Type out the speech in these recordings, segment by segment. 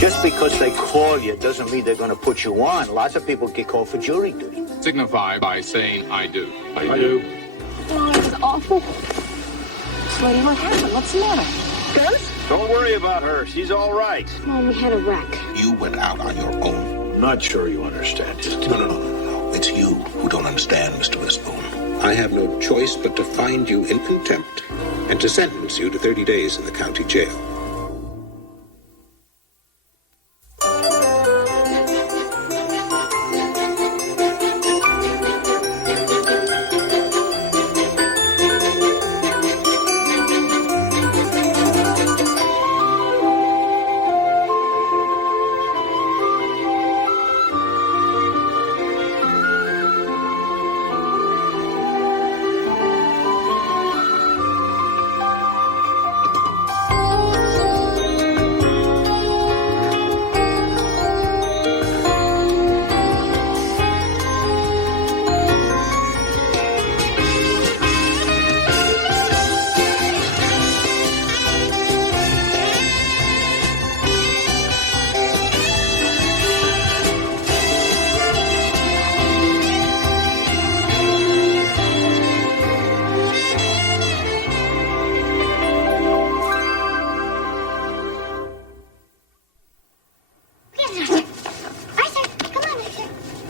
Just because they call you doesn't mean they're going to put you on. Lots of people get called for jury duty. Signify by saying, I do. I do. Oh, it was awful. Lady, what happened? What's the matter? Ghost? Don't worry about her. She's all right. Mom, we had a wreck. You went out on your own. Not sure you understand. No. It's you who don't understand, Mr. Witherspoon. I have no choice but to find you in contempt and to sentence you to 30 days in the county jail.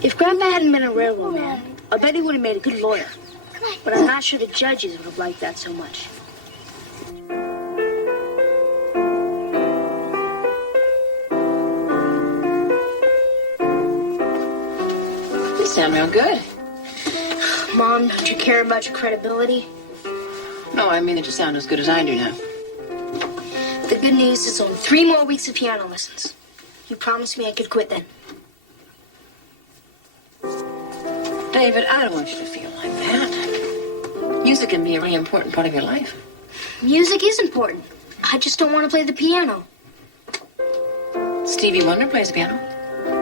If Grandpa hadn't been a railroad man, I bet he would have made a good lawyer. But I'm not sure the judges would have liked that so much. You sound real good. Mom, don't you care about your credibility? No, I mean that you sound as good as I do now. The good news is only 3 more weeks of piano lessons. You promised me I could quit then. David, I don't want you to feel like that. Music can be a really important part of your life. Music is important. I just don't want to play the piano. Stevie Wonder plays the piano.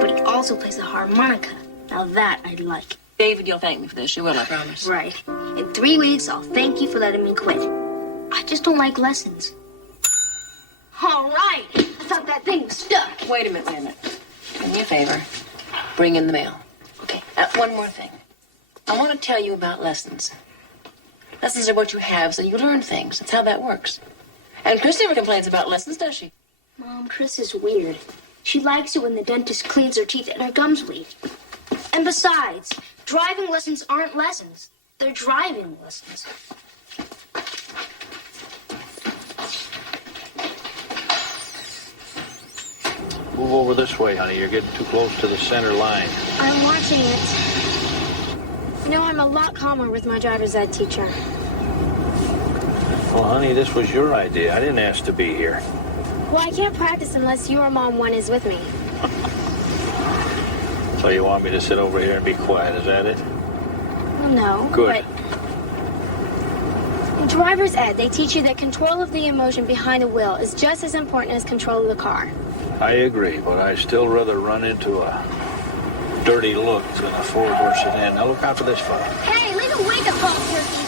But he also plays the harmonica. Now that I'd like. David, you'll thank me for this. You will, I promise. Right. In 3 weeks, I'll thank you for letting me quit. I just don't like lessons. All right. I thought that thing was stuck. Wait a minute. Do me a favor. Bring in the mail. Okay, one more thing. I want to tell you about lessons. Lessons are what you have, so you learn things. That's how that works. And Chris never complains about lessons, does she? Mom, Chris is weird. She likes it when the dentist cleans her teeth and her gums bleed. And besides, driving lessons aren't lessons. They're driving lessons. Move over this way, honey. You're getting too close to the center line. I'm watching it. You know, I'm a lot calmer with my driver's ed teacher. Well, honey, this was your idea. I didn't ask to be here. Well, I can't practice unless you or Mom 1 is with me. So you want me to sit over here and be quiet, is that it? Well, no. Good. But in driver's ed, they teach you that control of the emotion behind the wheel is just as important as control of the car. I agree, but I still rather run into a dirty look than a four-door sedan. Now look out for this fella. Hey, leave a wake-up call, Turkey.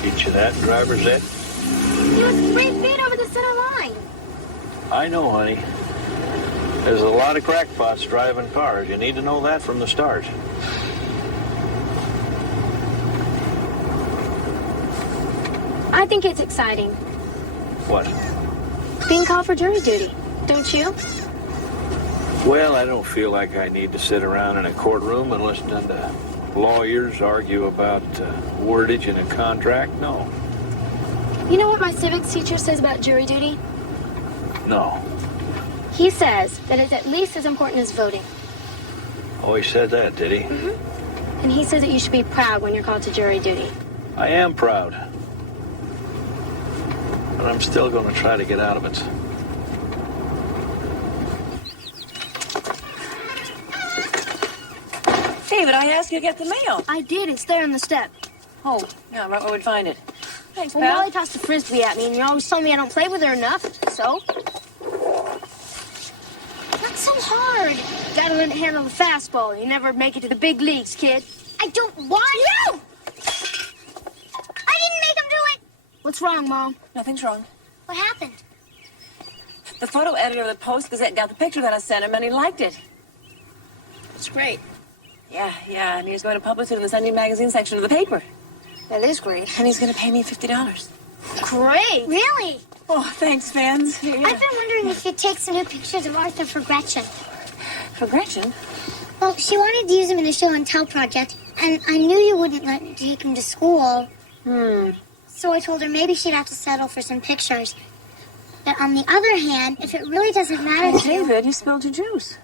Teach you that in driver's ed? He was 3 feet over the center line. I know, honey. There's a lot of crackpots driving cars. You need to know that from the start. I think it's exciting. What? Being called for jury duty, don't you? Well, I don't feel like I need to sit around in a courtroom and listen to lawyers argue about wordage in a contract. No. You know what my civics teacher says about jury duty? No. He says that it's at least as important as voting. Oh, he said that, did he? Mm-hmm. And he says that you should be proud when you're called to jury duty. I am proud. But I'm still going to try to get out of it. David, I asked you to get the mail. I did. It's there on the step. Oh, yeah, right where we'd find it. Thanks, Well, pal. Molly tossed the frisbee at me, and you're always telling me I don't play with her enough. So? Not so hard. Gotta learn to handle the fastball. You never make it to the big leagues, kid. I don't want you! I didn't make him do it! What's wrong, Mom? Nothing's wrong. What happened? The photo editor of the Post-Gazette got the picture that I sent him, and he liked it. It's great. Yeah, and he was going to publish it in the Sunday magazine section of the paper. That is great. And he's going to pay me $50. Great. Really? Oh, thanks, fans. Here, I've been wondering if you'd take some new pictures of Arthur for Gretchen. For Gretchen? Well, she wanted to use him in a show and tell project, and I knew you wouldn't let me take him to school. So I told her maybe she'd have to settle for some pictures. But on the other hand, if it really doesn't matter to you... David, you spilled your juice.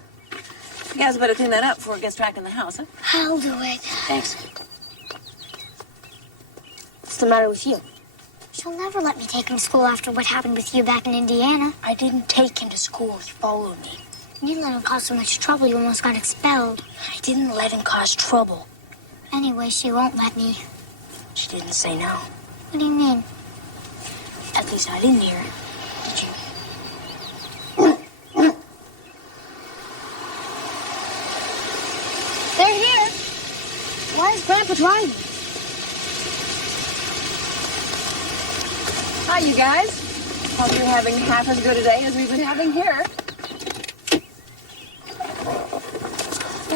You guys better clean that up before it gets tracked in the house, huh? I'll do it. Thanks. What's the matter with you? She'll never let me take him to school after what happened with you back in Indiana. I didn't take him to school. He followed me. You didn't let him cause so much trouble you almost got expelled. I didn't let him cause trouble. Anyway, she won't let me. She didn't say no. What do you mean? At least I didn't hear it. Did you? They're here. Why is Grandpa driving? Hi, you guys. Hope you're having half as good a day as we've been having here.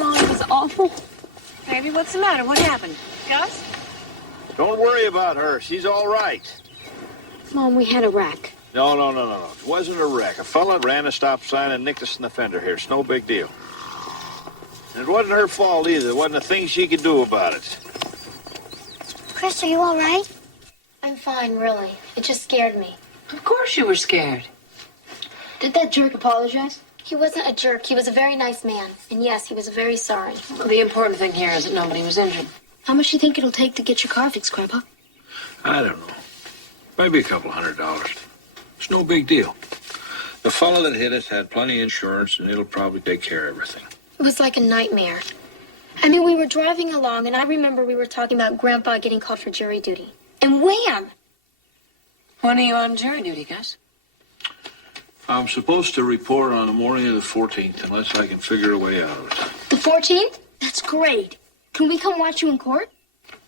Oh, it was awful. Baby, what's the matter? What happened? Gus? Don't worry about her. She's all right. Mom, we had a wreck. No. It wasn't a wreck. A fella ran a stop sign and nicked us in the fender here. It's no big deal. And it wasn't her fault either. There wasn't a thing she could do about it. Chris, are you all right? I'm fine, really. It just scared me. Of course you were scared. Did that jerk apologize? He wasn't a jerk. He was a very nice man. And yes, he was very sorry. Well, the important thing here is that nobody was injured. How much do you think it'll take to get your car fixed, Grandpa? I don't know. Maybe a couple $100. It's no big deal. The fellow that hit us had plenty of insurance, and it'll probably take care of everything. It was like a nightmare. I mean, we were driving along, and I remember we were talking about Grandpa getting called for jury duty. And wham! When are you on jury duty, Gus? I'm supposed to report on the morning of the 14th, unless I can figure a way out of it. The 14th? That's great. Can we come watch you in court?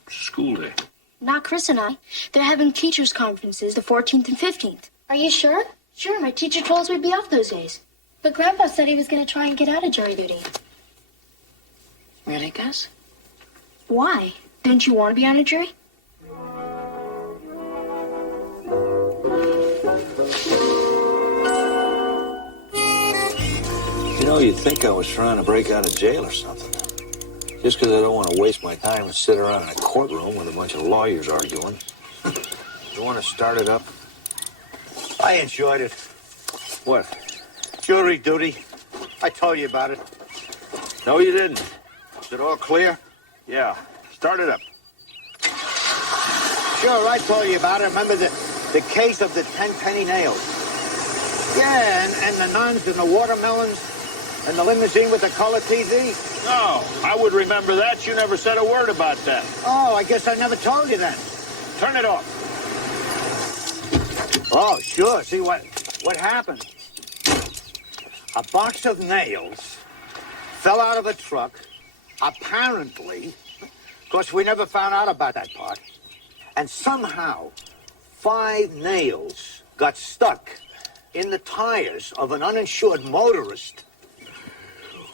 It's a school day. Not Chris and I. They're having teachers' conferences the 14th and 15th. Are you sure? Sure, my teacher told us we'd be off those days. But Grandpa said he was going to try and get out of jury duty. Really, Gus? Why? Didn't you want to be on a jury? You know, you'd think I was trying to break out of jail or something. Just because I don't want to waste my time and sit around in a courtroom with a bunch of lawyers arguing. You want to start it up? I enjoyed it. What? Jury duty. I told you about it. No, you didn't. Is it all clear? Yeah. Start it up. Sure, I told you about it. Remember the case of the 10-penny nails? Yeah, and the nuns and the watermelons and the limousine with the color TV? No, I would remember that. You never said a word about that. Oh, I guess I never told you then. Turn it off. Oh, sure. See what happened? A box of nails fell out of a truck, apparently, of course, we never found out about that part, and somehow 5 nails got stuck in the tires of an uninsured motorist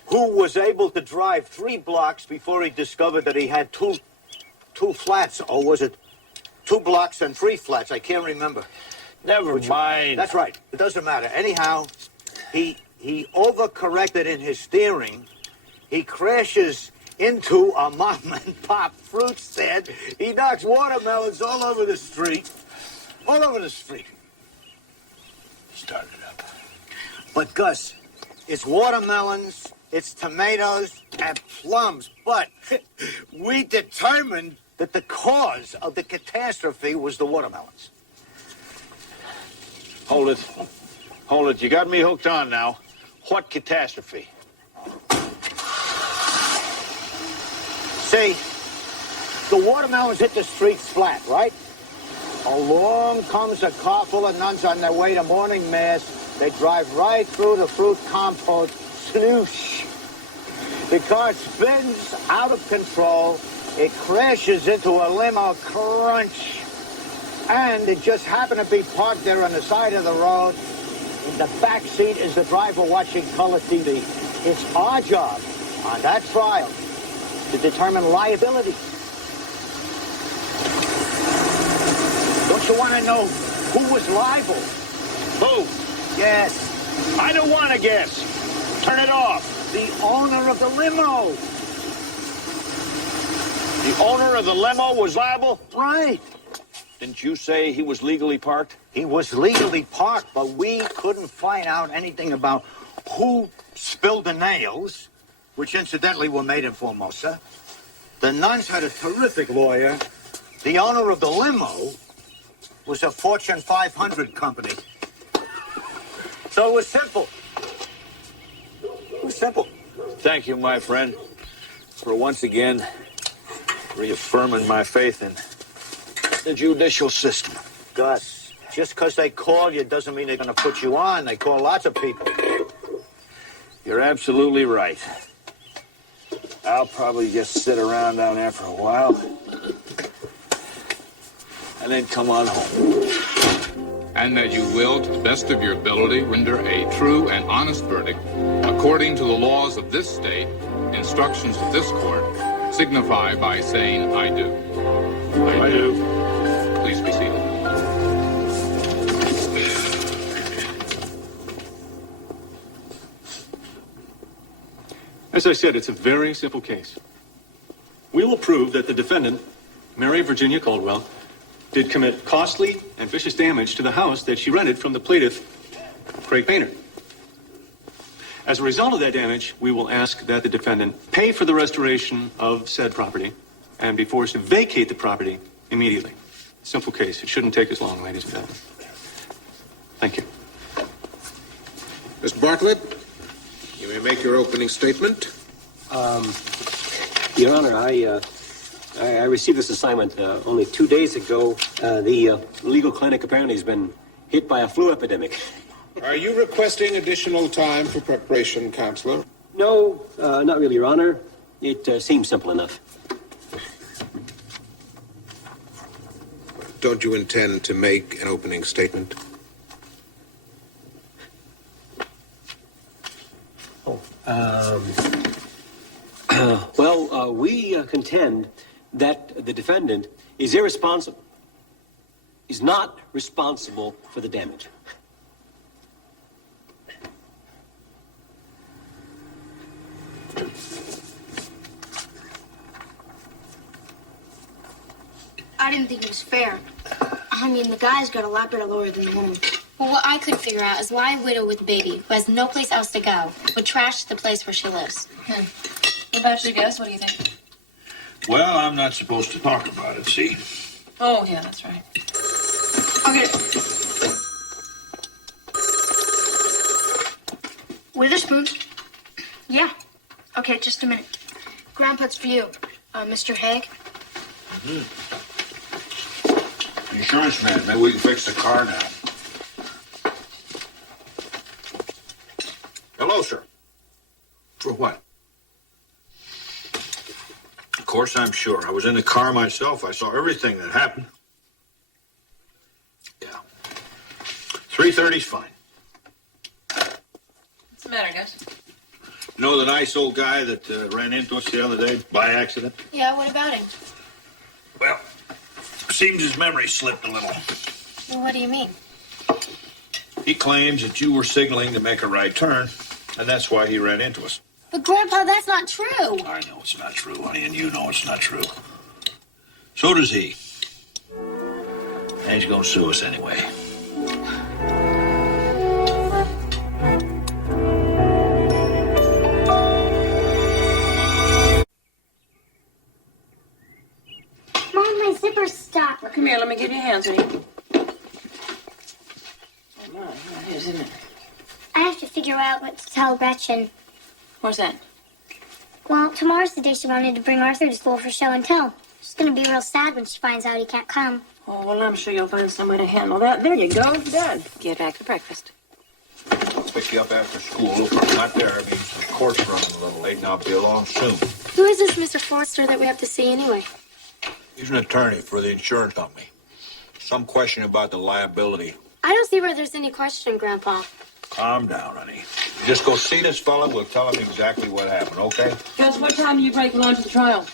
who was able to drive 3 blocks before he discovered that he had two flats, or was it 2 blocks and 3 flats? I can't remember. Never mind. That's right. It doesn't matter. Anyhow, he overcorrected in his steering. He crashes into a mom and pop fruit stand. He knocks watermelons all over the street. All over the street. Start it up. But Gus, it's watermelons, it's tomatoes, and plums. But we determined that the cause of the catastrophe was the watermelons. Hold it. Hold it. You got me hooked on now. What catastrophe? See, the watermelons hit the streets flat, right? Along comes a car full of nuns on their way to morning mass. They drive right through the fruit compote, sloosh. The car spins out of control. It crashes into a limo, crunch. And it just happened to be parked there on the side of the road. In the back seat is the driver watching color TV. It's our job on that trial to determine liability. Don't you want to know who was liable? Who? Yes, I don't want to guess. Turn it off. the owner of the limo. The owner of the limo was liable? Right. Didn't you say he was legally parked? He was legally parked, but we couldn't find out anything about who spilled the nails, which incidentally were made in Formosa. The nuns had a terrific lawyer. The owner of the limo was a Fortune 500 company. So it was simple. It was simple. Thank you, my friend, for once again reaffirming my faith in the judicial system. Gus, just because they call you doesn't mean they're going to put you on. They call lots of people. You're absolutely right. I'll probably just sit around down there for a while and then come on home. And that you will, to the best of your ability, render a true and honest verdict according to the laws of this state, instructions of this court, signify by saying, I do. I do. Please be seated. As I said, it's a very simple case. We will prove that the defendant, Mary Virginia Caldwell, did commit costly and vicious damage to the house that she rented from the plaintiff, Craig Painter. As a result of that damage, we will ask that the defendant pay for the restoration of said property and be forced to vacate the property immediately. Simple case. It shouldn't take as long, ladies and gentlemen. Thank you. Mr. Bartlett, you may make your opening statement. Your Honor, I received this assignment only 2 days ago. The legal clinic apparently has been hit by a flu epidemic. Are you requesting additional time for preparation, Counselor? No, not really, Your Honor. It seems simple enough. Don't you intend to make an opening statement? Well, we contend that the defendant is irresponsible, is not responsible for the damage. I didn't think it was fair. I mean, the guy's got a lot better lawyer than the woman. Well, what I couldn't figure out is why a widow with a baby, who has no place else to go, would trash the place where she lives. What about you, Gus? What do you think? Well, I'm not supposed to talk about it, see? Oh, yeah, that's right. Okay. Witherspoon? Yeah. Okay, just a minute. Grandpa, it's for you. Mr. Haig? Insurance man, maybe we can fix the car now. Hello, sir. For what? Of course, I'm sure. I was in the car myself. I saw everything that happened. Yeah. 3:30's fine. What's the matter, Gus? You know the nice old guy that ran into us the other day by accident? Yeah, what about him? Well, seems his memory slipped a little. Well, what do you mean? He claims that you were signaling to make a right turn, and that's why he ran into us. But, Grandpa, that's not true. I know it's not true, honey, and you know it's not true. So does he. And he's gonna sue us anyway. Mom, my zipper's stuck. Well, come here. Let me give you a hand, honey. Oh, my. It is, isn't it? I have to figure out what to tell Gretchen. What's that? Well, tomorrow's the day she wanted to bring Arthur to school for show and tell. She's going to be real sad when she finds out he can't come. Oh, well, I'm sure you'll find some way to handle that. There you go. Done. Get back to breakfast. I'll pick you up after school. If I'm not there, I mean, the court's running a little late, and I'll be along soon. Who is this Mr. Forrester that we have to see anyway? He's an attorney for the insurance company. Some question about the liability. I don't see where there's any question, Grandpa. Calm down, honey. Just go see this fella. We'll tell him exactly what happened, okay? Gus, what time do you break lunch at the trial?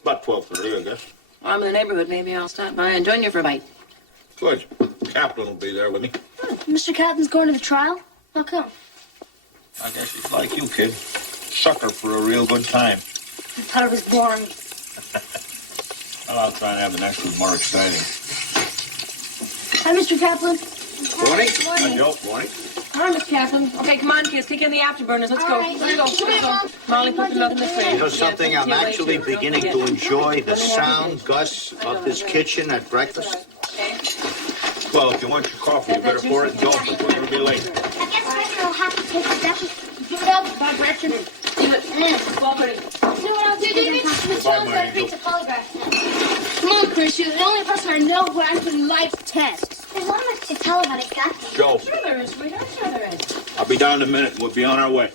About 12:30, I guess. Well, I'm in the neighborhood. Maybe I'll stop by and join you for a bite. Good. Captain will be there with me. Mr. Captain's going to the trial? How come? I guess he's like you, kid. Sucker for a real good time. I thought it was boring. Well, I'll try and have the next one more exciting. Hi, Mr. Kaplan. Morning. Morning. Joe, morning. Hi, Miss Kaplan. Okay, come on, kids. Kick in the afterburners. Let's go. All right. Let's go. Let's go. Molly, put the milk in the fridge. You know something? I'm actually beginning to enjoy the sound, Gus, of this kitchen at breakfast. Well, if you want your coffee, you better pour it and go, but we're going to be late. I guess Gretchen will have to take the deputy. Give it up, Bob Gretchen. Leave it. 12:30. You know what I'll do, David? Miss Jones got to fix a polygraph test. Come on, Chris. You're the only person I know who actually likes tests. There's not much to tell about it, Gus. Joe, Sure there is, sweetheart. Sure there is. I'll be down in a minute. We'll be on our way.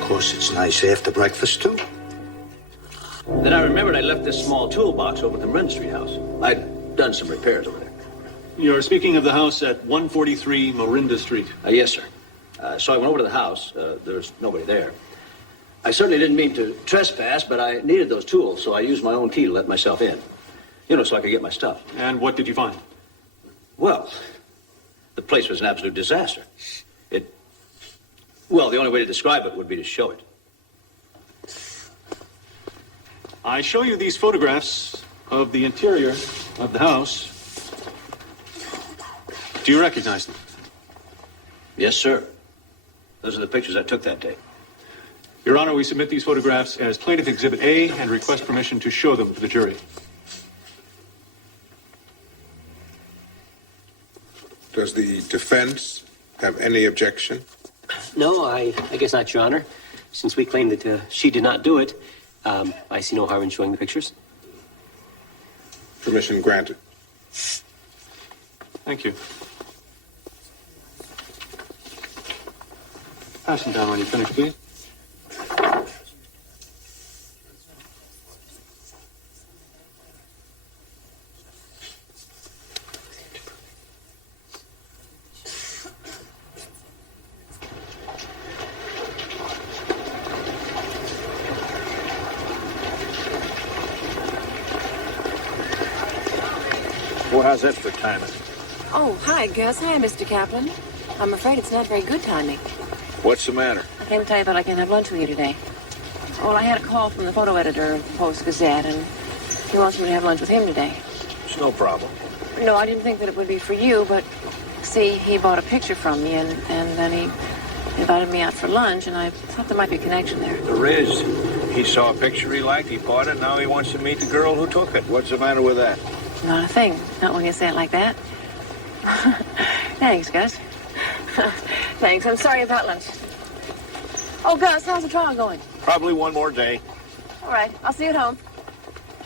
Of course, it's nice after breakfast, too. Then I remembered I left this small toolbox over at the Marin Street house. I'd done some repairs over there. You're speaking of the house at 143 Morinda Street. Yes, sir. So I went over to the house. There's nobody there. I certainly didn't mean to trespass, but I needed those tools, so I used my own key to let myself in. You know, so I could get my stuff. And what did you find? Well, the place was an absolute disaster. Well, the only way to describe it would be to show it. I show you these photographs of the interior of the house. Do you recognize them? Yes, sir. Those are the pictures I took that day. Your Honor, we submit these photographs as Plaintiff Exhibit A and request permission to show them to the jury. Does the defense have any objection? No, I guess not, Your Honor. Since we claim that she did not do it, I see no harm in showing the pictures. Permission granted. Thank you. Pass them down when you finish, please. Well, how's that for timing? Oh, hi, Gus. Hi, Mr. Kaplan. I'm afraid it's not very good timing. What's the matter? I came to tell you that I can't have lunch with you today. Well, I had a call from the photo editor of the Post-Gazette, and he wants me to have lunch with him today. It's no problem. No, I didn't think that it would be for you, but see, he bought a picture from me, and then he invited me out for lunch, and I thought there might be a connection there. There is. He saw a picture he liked, he bought it, now he wants to meet the girl who took it. What's the matter with that? Not a thing. Not when you say it like that. Thanks, Gus. Thanks. I'm sorry about lunch. Oh, Gus, how's the trial going? Probably one more day. All right. I'll see you at home.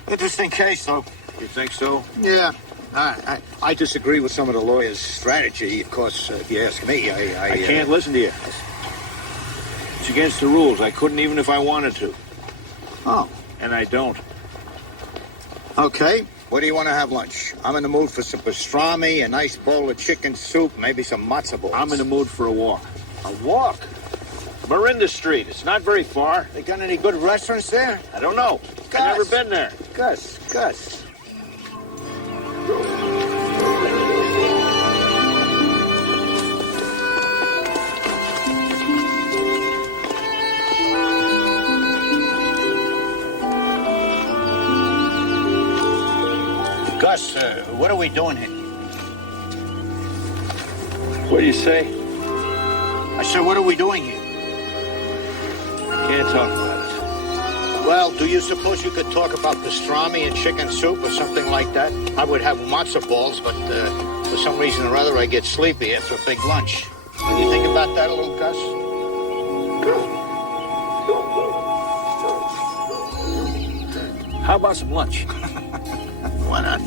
Interesting case, though. You think so? Yeah. I disagree with some of the lawyer's strategy. Of course, if you ask me, I can't listen to you. It's against the rules. I couldn't even if I wanted to. Oh. And I don't. Okay. Where do you want to have lunch? I'm in the mood for some pastrami, a nice bowl of chicken soup, maybe some matzo balls. I'm in the mood for a walk. A walk? Marinda Street. It's not very far. They got any good restaurants there? I don't know. Gus. I've never been there. Gus. Gus, what are we doing here? What do you say? I said, what are we doing here? Can't talk about it. Well, do you suppose you could talk about pastrami and chicken soup or something like that? I would have matzo balls, but for some reason or other, I get sleepy after a big lunch. Can you think about that a little, Gus? How about some lunch? Why not?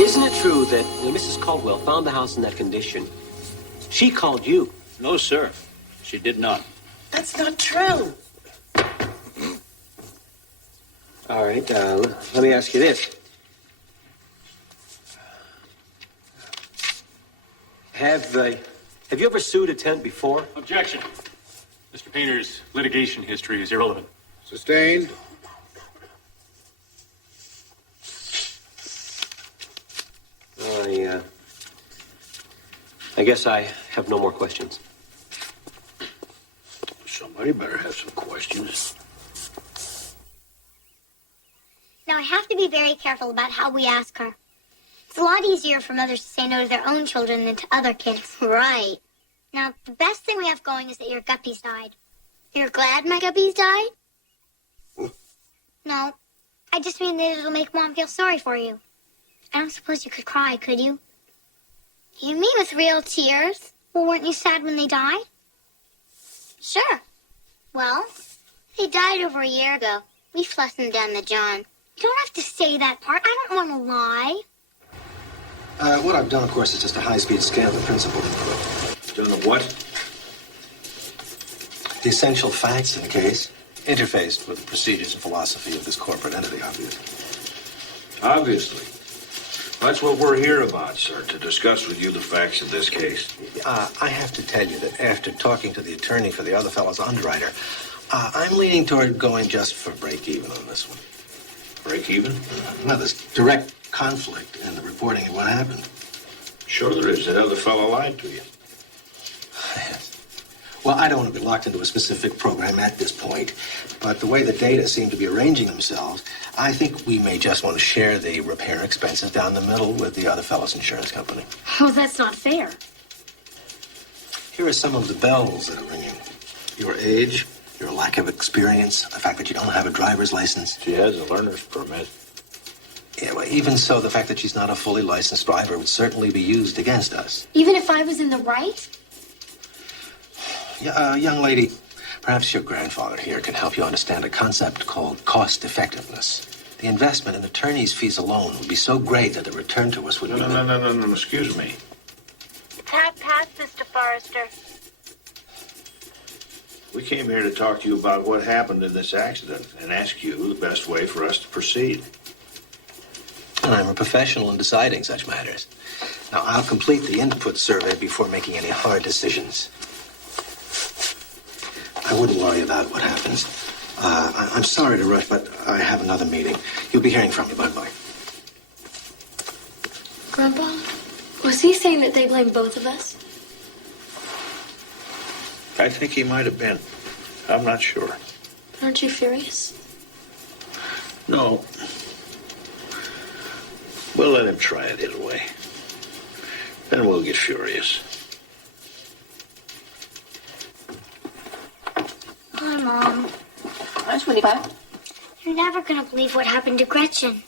Isn't it true that when Mrs. Caldwell found the house in that condition, she called you? No, sir. She did not. That's not true. All right, let me ask you this. Have you ever sued a tent before? Objection. Mr. Painter's litigation history is irrelevant. Sustained. I guess I have no more questions. Somebody better have some questions. Now, I have to be very careful about how we ask her. It's a lot easier for mothers to say no to their own children than to other kids. Right. Now, the best thing we have going is that your guppies died. You're glad my guppies died? No. I just mean that it'll make Mom feel sorry for you. I don't suppose you could cry, could you? You mean with real tears? Well, weren't you sad when they died? Sure. Well, they died over a year ago. We flushed them down the John. You don't have to say that part. I don't want to lie. What I've done, of course, is just a high-speed scan of the principal. Done the what? The essential facts in the case, interfaced with the procedures and philosophy of this corporate entity, obviously. Obviously. That's what we're here about, sir, to discuss with you the facts of this case. I have to tell you that after talking to the attorney for the other fellow's underwriter, I'm leaning toward going just for break-even on this one. Break-even? Well, there's direct conflict in the reporting of what happened. Sure there is. That other fellow lied to you. Yes. Well, I don't want to be locked into a specific program at this point, but the way the data seem to be arranging themselves, I think we may just want to share the repair expenses down the middle with the other fellow's insurance company. Oh, that's not fair. Here are some of the bells that are ringing. Your age, your lack of experience, the fact that you don't have a driver's license. She has a learner's permit. Yeah, well, even so, the fact that she's not a fully licensed driver would certainly be used against us. Even if I was in the right? Yeah, young lady, perhaps your grandfather here can help you understand a concept called cost effectiveness. The investment in attorney's fees alone would be so great that the return to us would be... No, excuse me. It's half-past, Mr. Forrester. We came here to talk to you about what happened in this accident and ask you the best way for us to proceed. And I'm a professional in deciding such matters. Now, I'll complete the input survey before making any hard decisions. I wouldn't worry about what happens. I'm sorry to rush, but I have another meeting. You'll be hearing from me. Bye-bye. Grandpa, was he saying that they blame both of us? I think he might have been. I'm not sure. Aren't you furious? No. We'll let him try it his way. Then we'll get furious. Hi, Mom. Hi, sweetie pie. You're never going to believe what happened to Gretchen.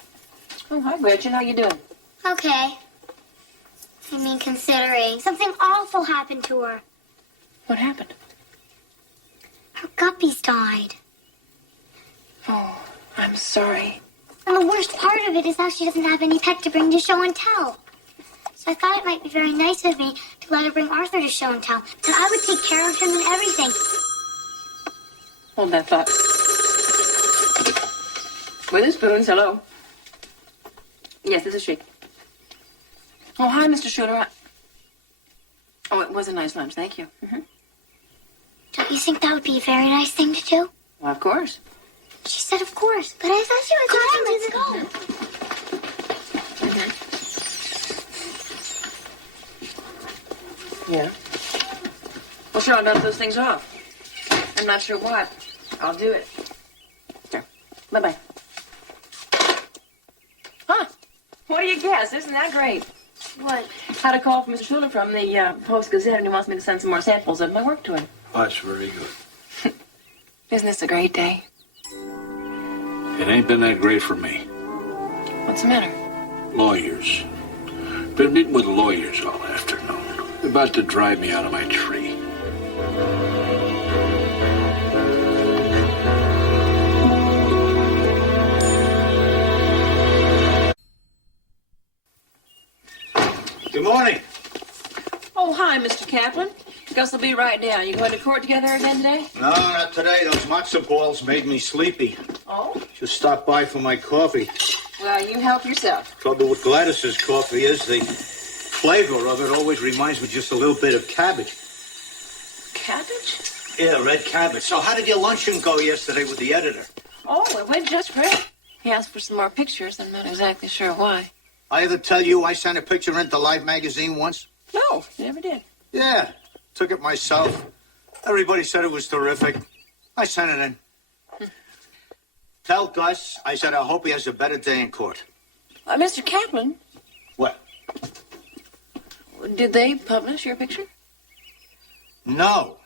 Oh, hi, Gretchen. How you doing? Okay. I mean, considering something awful happened to her. What happened? Her guppies died. Oh, I'm sorry. And the worst part of it is now she doesn't have any pet to bring to show and tell. So I thought it might be very nice of me to let her bring Arthur to show and tell. And I would take care of him and everything. Hold that thought. With a spoons, hello. Yes, this is she. Oh, hi, Mr. Schooner. Oh, it was a nice lunch, thank you. Mm-hmm. Don't you think that would be a very nice thing to do? Well, of course. She said, of course. But I thought she was going to go. Yeah. Well, sure, I'll dump those things off. I'm not sure what. I'll do it. Here. Bye-bye. Huh. What do you guess? Isn't that great? What? Had a call from Mr. Schuler from the Post-Gazette, and he wants me to send some more samples of my work to him. That's very good. Isn't this a great day? It ain't been that great for me. What's the matter? Lawyers. Been meeting with lawyers all afternoon. They're about to drive me out of my tree. Good morning. Oh, hi, Mr. Kaplan. Gus will be right down. You going to court together again today? No, not today. Those matzo balls made me sleepy. Oh? Just stopped by for my coffee. Well, you help yourself. Trouble with Gladys's coffee is the flavor of it always reminds me just a little bit of cabbage. Cabbage? Yeah, red cabbage. So how did your luncheon go yesterday with the editor? Oh, it went just great. He asked for some more pictures. I'm not exactly sure why. I ever tell you I sent a picture into Life magazine once? No, you never did. Yeah, took it myself. Everybody said it was terrific. I sent it in. Tell Gus, I said I hope he has a better day in court. Mr. Kaplan, What? did they publish your picture? No.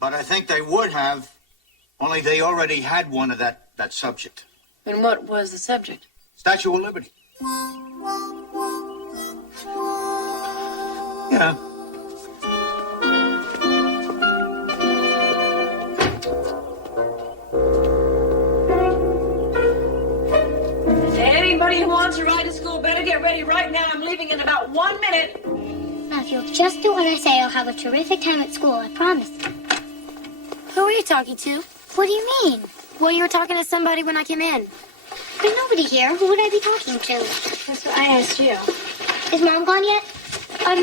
But I think they would have, only they already had one of that subject. And what was the subject? Statue of Liberty. Yeah. Anybody who wants to ride to school better get ready right now. I'm leaving in about 1 minute. Now, if you'll just do what I say, I'll have a terrific time at school, I promise. Who are you talking to? What do you mean? Well, you were talking to somebody when I came in. There's nobody here. Who would I be talking to? That's what I asked you. Is Mom gone yet?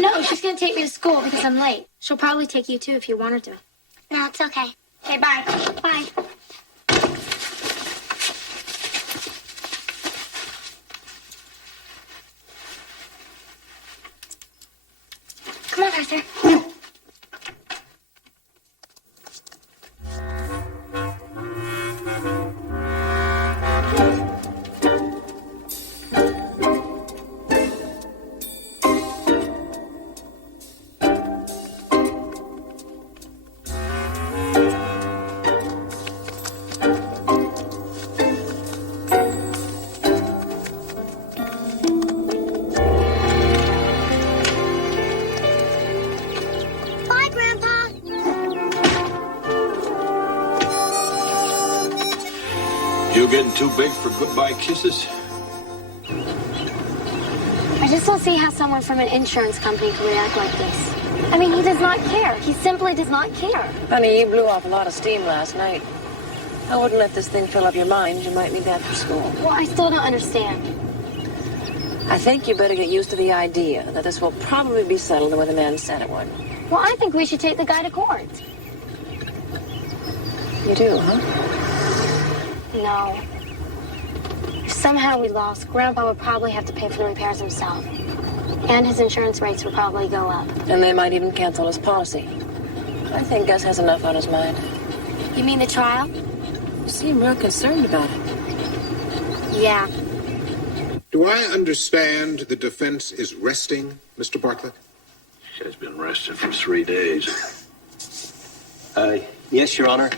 No, she's going to take me to school because I'm late. She'll probably take you, too, if you want her to. No, it's okay. Okay, bye. Bye. Come on, Arthur. Bye, Grandpa. You getting too big for goodbye kisses? I just don't see how someone from an insurance company could react like this. I mean, he does not care. He simply does not care. Honey, you blew off a lot of steam last night. I wouldn't let this thing fill up your mind. You might need that for school. Well, I still don't understand. I think you better get used to the idea that this will probably be settled the way the man said it would. Well, I think we should take the guy to court. You do, huh? No. If somehow we lost, Grandpa would probably have to pay for the repairs himself. And his insurance rates would probably go up. And they might even cancel his policy. I think Gus has enough on his mind. You mean the trial? You seem real concerned about it. Yeah. Do I understand the defense is resting, Mr. Bartlett? She's been resting for 3 days. Yes, Your Honor.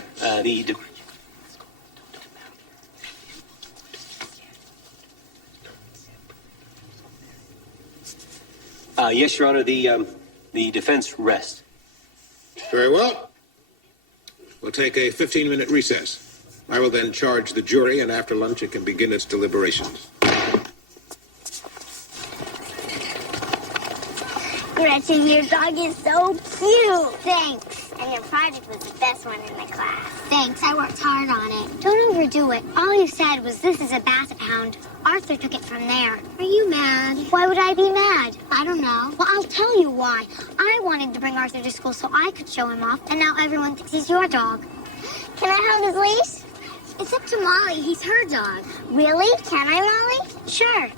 Yes, Your Honor. The defense rests. Very well. We'll take a 15-minute recess. I will then charge the jury, and after lunch it can begin its deliberations. Gretchen, your dog is so cute. Thanks. And your project was the best one in the class. Thanks. I worked hard on it. Don't overdo it. All you said was this is a basset hound. Arthur took it from there. Are you mad? Why would I be mad? I don't know. Well, I'll tell you why. I wanted to bring Arthur to school so I could show him off, and now everyone thinks he's your dog. Can I hold his leash? It's up to Molly. He's her dog. Really? Can I, Molly? Sure.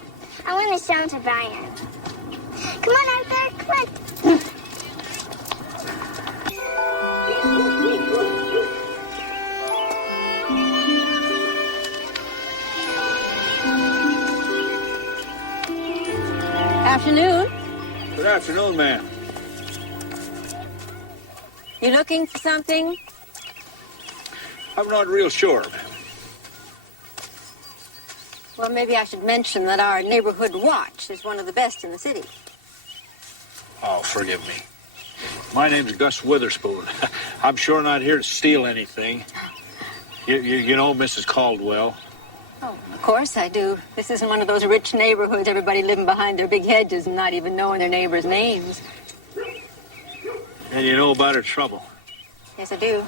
I want to show him to Brian. Come on, Arthur. Come on. Afternoon. Good afternoon, ma'am. You looking for something? I'm not real sure, ma'am. Well, maybe I should mention that our neighborhood watch is one of the best in the city. Oh, forgive me. My name's Gus Witherspoon. I'm sure not here to steal anything. You know Mrs. Caldwell. Oh, of course I do. This isn't one of those rich neighborhoods, everybody living behind their big hedges and not even knowing their neighbors' names. And you know about her trouble? Yes, I do.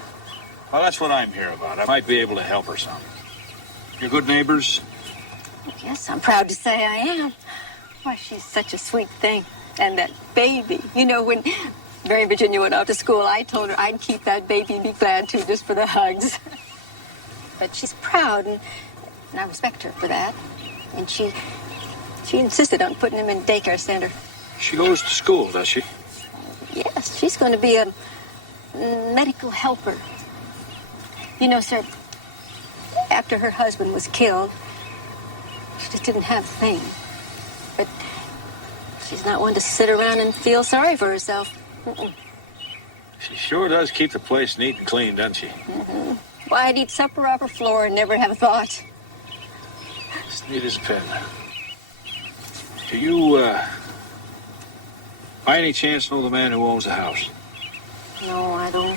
Well, that's what I'm here about. I might be able to help her some. You're good neighbors? Yes, I'm proud to say I am. Why, she's such a sweet thing. And that baby. You know, when Mary Virginia went off to school, I told her I'd keep that baby and be glad to just for the hugs. But she's proud, and I respect her for that. And she insisted on putting him in daycare center. She goes to school, does she? Yes, she's going to be a medical helper. You know, sir, after her husband was killed, she just didn't have a thing. But she's not one to sit around and feel sorry for herself. Mm-mm. She sure does keep the place neat and clean, doesn't she? Mm-hmm. Why, I'd eat supper off her floor and never have a thought. As neat as a pin. Do you, by any chance know the man who owns the house? No, I don't.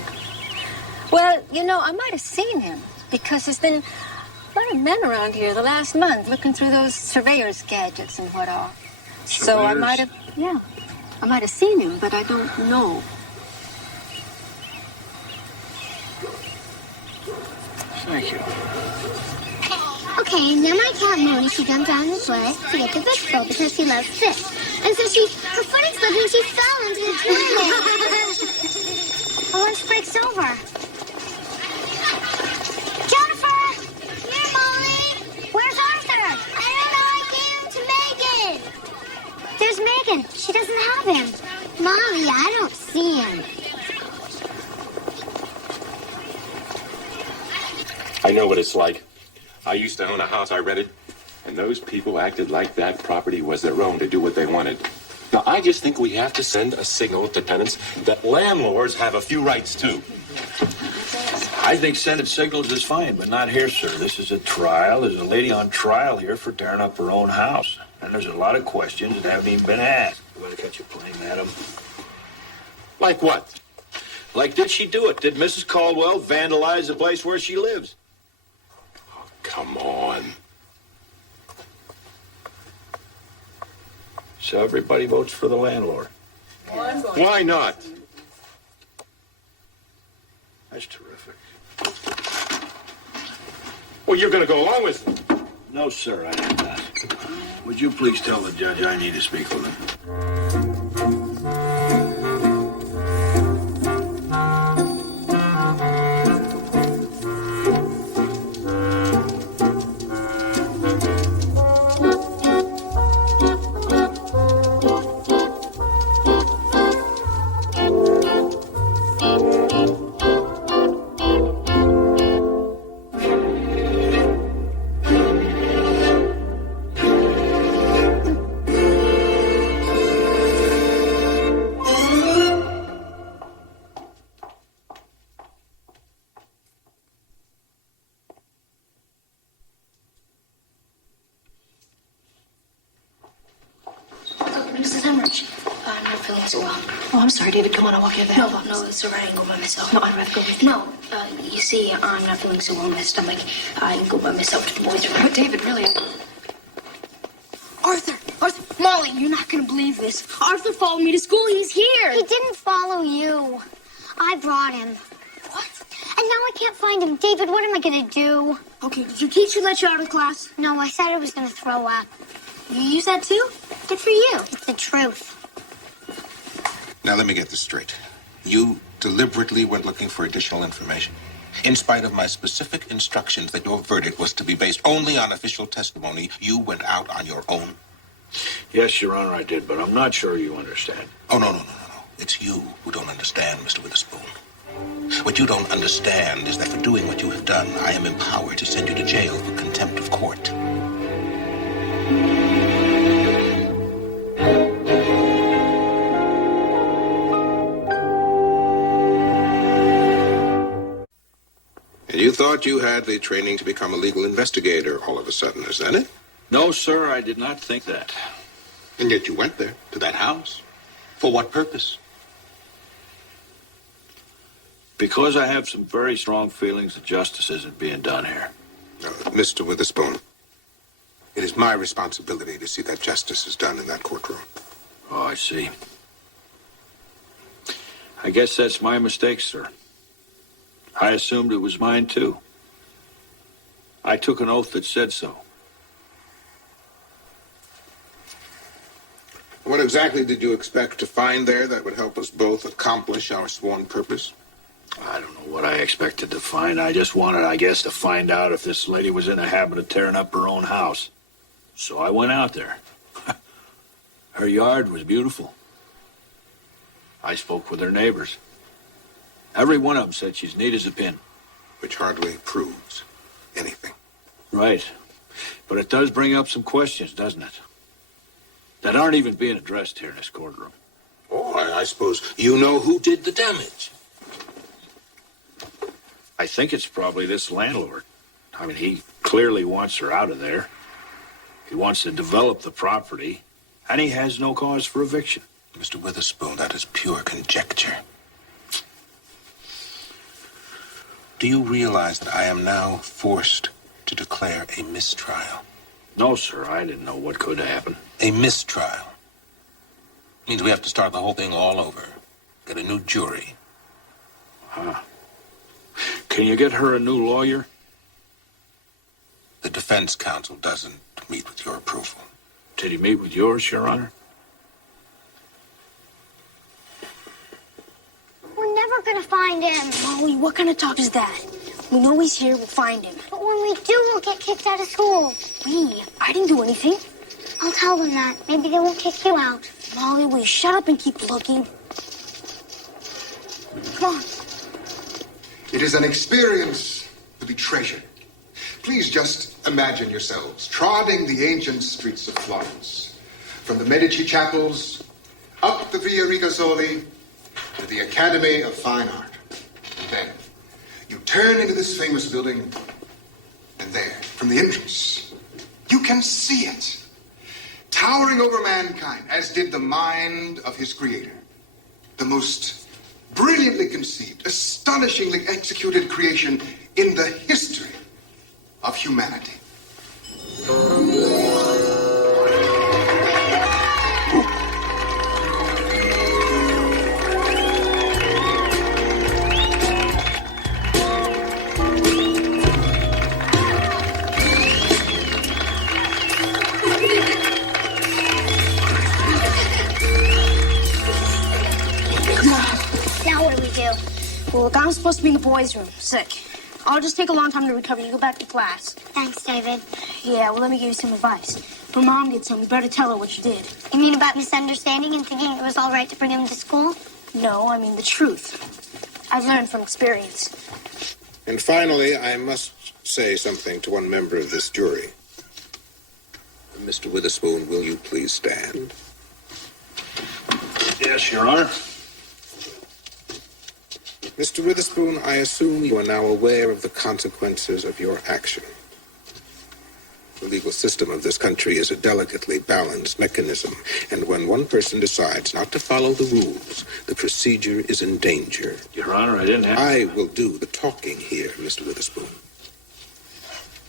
Well, you know, I might have seen him because there's been a lot of men around here the last month looking through those surveyor's gadgets and what all. So I might have, yeah, I might have seen him, but I don't know. Thank you. Okay, and then my cat Moni, she jumped out in the sled to get the fish bowl because she loves fish. And so her foot slipped and she fell into the toilet. The lunch breaks over. Jennifer! Here, Molly! Where's Arthur? I don't know. I gave him to Megan. There's Megan. She doesn't have him. Molly, I don't see him. I know what it's like. I used to own a house I rented, and those people acted like that property was their own to do what they wanted. Now, I just think we have to send a signal to tenants that landlords have a few rights, too. I think sending signals is fine, but not here, sir. This is a trial. There's a lady on trial here for tearing up her own house. And there's a lot of questions that haven't even been asked. You better catch you playing, madam. Like what? Like, did she do it? Did Mrs. Caldwell vandalize the place where she lives? Come on. So everybody votes for the landlord. Why not? That's terrific. Well, you're going to go along with it. No, sir, I am not. Would you please tell the judge I need to speak with him? Mrs. Hemorrhage, I'm not feeling so well. Oh, I'm sorry, David. Come on, I'll walk you to the house. No, it's all right. I can go by myself. No, I'd rather go with you. No, you see, I'm not feeling so well in my stomach. I can go by myself to the boys' room. But David, really, Arthur, Molly, you're not going to believe this. Arthur followed me to school. He's here. He didn't follow you. I brought him. What? And now I can't find him. David, what am I going to do? Okay, did your teacher let you out of class? No, I said I was going to throw up. You use that too? Good for you. It's the truth. Now, let me get this straight. You deliberately went looking for additional information, in spite of my specific instructions that your verdict was to be based only on official testimony. You went out on your own. Yes, Your Honor, I did, but I'm not sure you understand. Oh, no. It's you who don't understand, Mr. Witherspoon. What you don't understand is that for doing what you have done, I am empowered to send you to jail for contempt of court. And you thought you had the training to become a legal investigator all of a sudden, is that it? No, sir, I did not think that. And yet you went there, to that house. For what purpose? Because I have some very strong feelings that justice isn't being done here. Mr. Witherspoon, it is my responsibility to see that justice is done in that courtroom. Oh, I see. I guess that's my mistake, sir. I assumed it was mine, too. I took an oath that said so. What exactly did you expect to find there that would help us both accomplish our sworn purpose? I don't know what I expected to find. I just wanted, I guess, to find out if this lady was in the habit of tearing up her own house. So I went out there. Her yard was beautiful. I spoke with her neighbors. Every one of them said she's neat as a pin. Which hardly proves anything. Right. But it does bring up some questions, doesn't it? That aren't even being addressed here in this courtroom. Oh, I suppose you know who did the damage. I think it's probably this landlord. I mean, he clearly wants her out of there. He wants to develop the property, and he has no cause for eviction. Mr. Witherspoon, that is pure conjecture. Do you realize that I am now forced to declare a mistrial? No, sir, I didn't know what could happen. A mistrial means we have to start the whole thing all over. Get a new jury. Huh. Can you get her a new lawyer? The defense counsel doesn't meet with your approval. Did he meet with yours, Your Honor? We're never gonna find him. Molly, what kind of talk is that? We know he's here, we'll find him. But when we do, we'll get kicked out of school. We? I didn't do anything. I'll tell them that. Maybe they won't kick you out. Molly, will you shut up and keep looking? Come on. It is an experience to be treasured. Please just imagine yourselves trotting the ancient streets of Florence, from the Medici chapels up the Via Ricasoli to the Academy of Fine Art. And then you turn into this famous building, and there, from the entrance, you can see it, towering over mankind, as did the mind of his creator. The most brilliantly conceived, astonishingly executed creation in the history of humanity. Now what do we do? Well, look, I'm supposed to be in the boys' room, sick. I'll just take a long time to recover. You go back to class. Thanks, David. Yeah, well, let me give you some advice. When Mom gets home, you better tell her what you did. You mean about misunderstanding and thinking it was all right to bring him to school? No, I mean the truth. I've learned from experience. And finally, I must say something to one member of this jury. Mr. Witherspoon, will you please stand? Yes, Your Honor. Mr. Witherspoon, I assume you are now aware of the consequences of your action. The legal system of this country is a delicately balanced mechanism, and when one person decides not to follow the rules, the procedure is in danger. Your Honor, I didn't have... I will do the talking here, Mr. Witherspoon.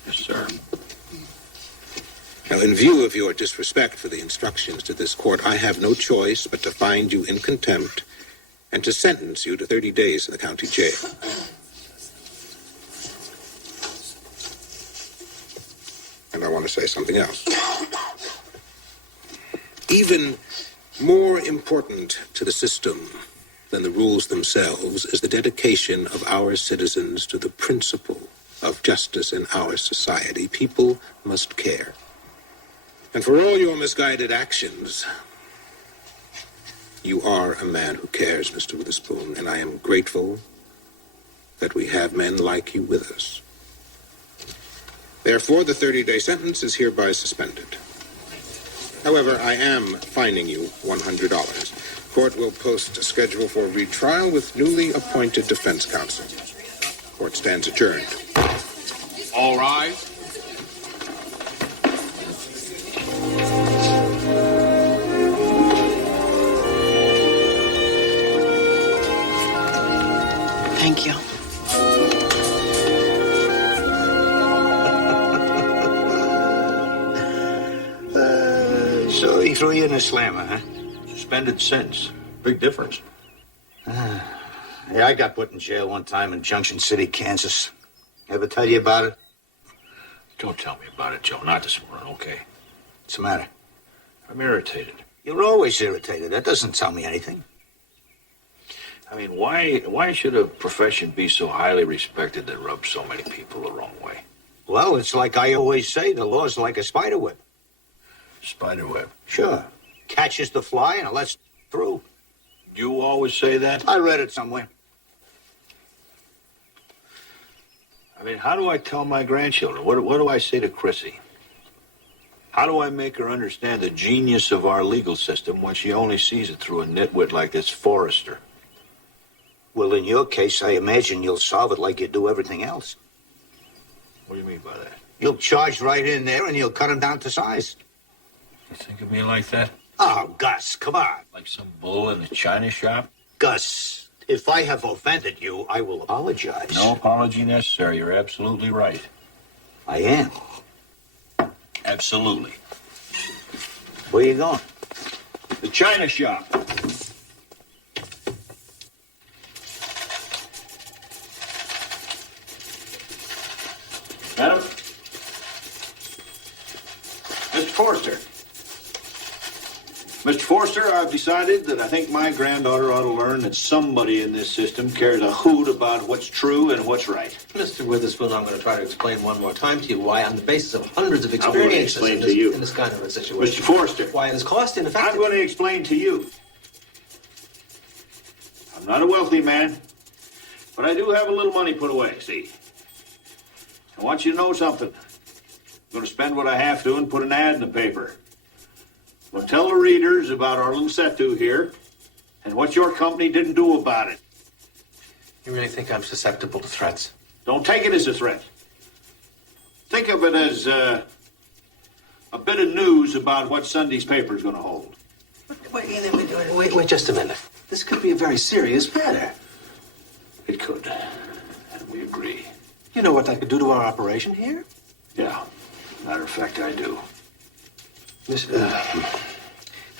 Yes, sir. Now, in view of your disrespect for the instructions to this court, I have no choice but to find you in contempt and to sentence you to 30 days in the county jail. And I want to say something else. Even more important to the system than the rules themselves is the dedication of our citizens to the principle of justice in our society. People must care. And for all your misguided actions, you are a man who cares, Mr. Witherspoon, and I am grateful that we have men like you with us. Therefore, the 30-day sentence is hereby suspended. However, I am fining you $100. Court will post a schedule for retrial with newly appointed defense counsel. Court stands adjourned. All rise. Thank you. So he threw you in a slammer, huh? Suspended sentence. Big difference. Ah. Yeah, I got put in jail one time in Junction City, Kansas. Ever tell you about it? Don't tell me about it, Joe. Not this morning, okay? What's the matter? I'm irritated. You're always irritated. That doesn't tell me anything. I mean, why should a profession be so highly respected that rubs so many people the wrong way? Well, it's like I always say, the law's like a spider web. Spider web? Sure. Catches the fly and it lets it through. You always say that? I read it somewhere. I mean, how do I tell my grandchildren? What do I say to Chrissy? How do I make her understand the genius of our legal system when she only sees it through a nitwit like this Forrester? Well, in your case, I imagine you'll solve it like you do everything else. What do you mean by that? You'll charge right in there and you'll cut him down to size. You think of me like that? Oh, Gus, come on. Like some bull in the china shop? Gus, if I have offended you, I will apologize. No apology necessary. You're absolutely right. I am. Absolutely. Where you going? The china shop. Madam? Mr. Forrester. Mr. Forrester, I've decided that I think my granddaughter ought to learn that somebody in this system cares a hoot about what's true and what's right. Mr. Witherspoon, I'm going to try to explain one more time to you why, on the basis of hundreds of I'm going to experiences explain to you. in this kind of a situation, Mr. Forrester. why it is cost ineffective. I'm going to explain to you. I'm not a wealthy man, but I do have a little money put away, see? I want you to know something. I'm going to spend what I have to and put an ad in the paper. We'll tell the readers about our little set-to here and what your company didn't do about it. You really think I'm susceptible to threats? Don't take it as a threat. Think of it as a bit of news about what Sunday's paper is going to hold. Wait just a minute. This could be a very serious matter. It could, and we agree. You know what that could do to our operation here? Yeah, matter of fact, I do.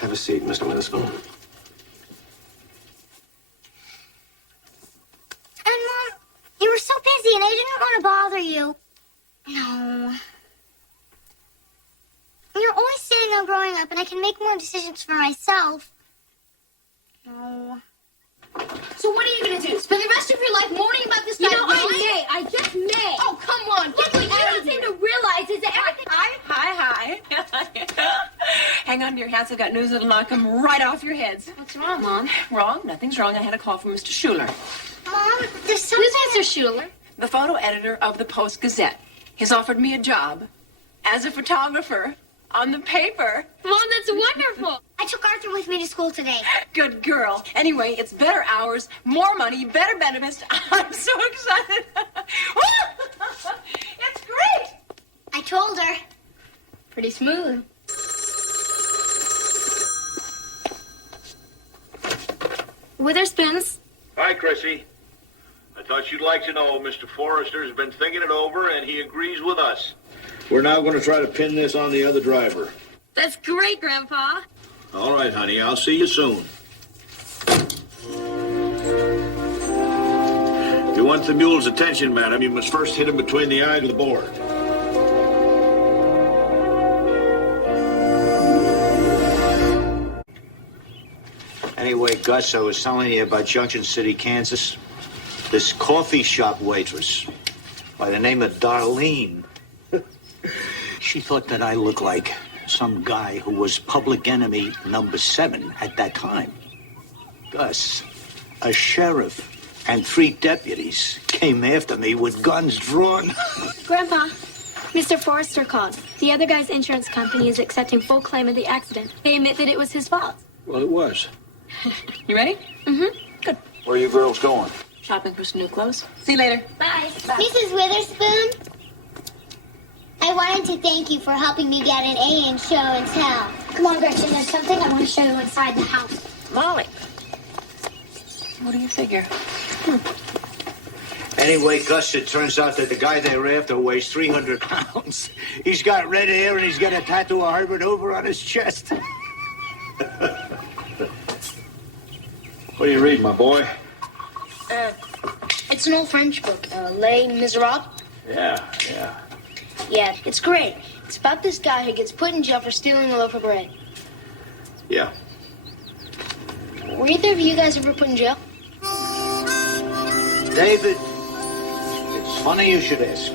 Have a seat, Mr. Witherspoon. And, Mom, you were so busy and I didn't want to bother you. No. You're always saying I'm growing up and I can make more decisions for myself. No. So what are you going to do? Spend the rest of your life mourning about this guy? You know, I just may. Oh, come on. What you don't seem to realize is that everything... Hi. Hang on to your hats. I've got news that'll knock them right off your heads. What's wrong, Mom? Wrong? Nothing's wrong. I had a call from Mr. Schuler, Mom, there's something... Who's Mr. Schuler? the photo editor of the Post-Gazette. He's offered me a job as a photographer on the paper. Mom, that's wonderful. I took Arthur with me to school today. Good girl. Anyway, it's better hours, more money, better benefits. I'm so excited. It's great. I told her. Pretty smooth. Witherspoons. Hi, Chrissy. I thought you'd like to know Mr. Forrester's been thinking it over, and he agrees with us. We're now going to try to pin this on the other driver. That's great, Grandpa. All right, honey. I'll see you soon. If you want the mule's attention, madam, you must first hit him between the eye to the board. Anyway, Gus, I was telling you about Junction City, Kansas. This coffee shop waitress by the name of Darlene. She thought that I looked like some guy who was public enemy number 7 at that time. Gus, a sheriff and 3 deputies came after me with guns drawn. Grandpa, Mr. Forrester called. The other guy's insurance company is accepting full claim of the accident. They admit that it was his fault. Well, it was. You ready? Mm-hmm. Good. Where are you girls going? Shopping for some new clothes. See you later. Bye. Mrs. Witherspoon, I wanted to thank you for helping me get an A in show and tell. Come on, Gretchen, there's something I want to show you inside the house. Molly. What do you figure? Anyway, Gus, it turns out that the guy they're after weighs 300 pounds. He's got red hair and he's got a tattoo of Herbert over on his chest. What do you read, my boy? It's an old French book, Les Miserables. Yeah. Yeah, it's great. It's about this guy who gets put in jail for stealing a loaf of bread. Yeah. Were either of you guys ever put in jail? David, it's funny you should ask.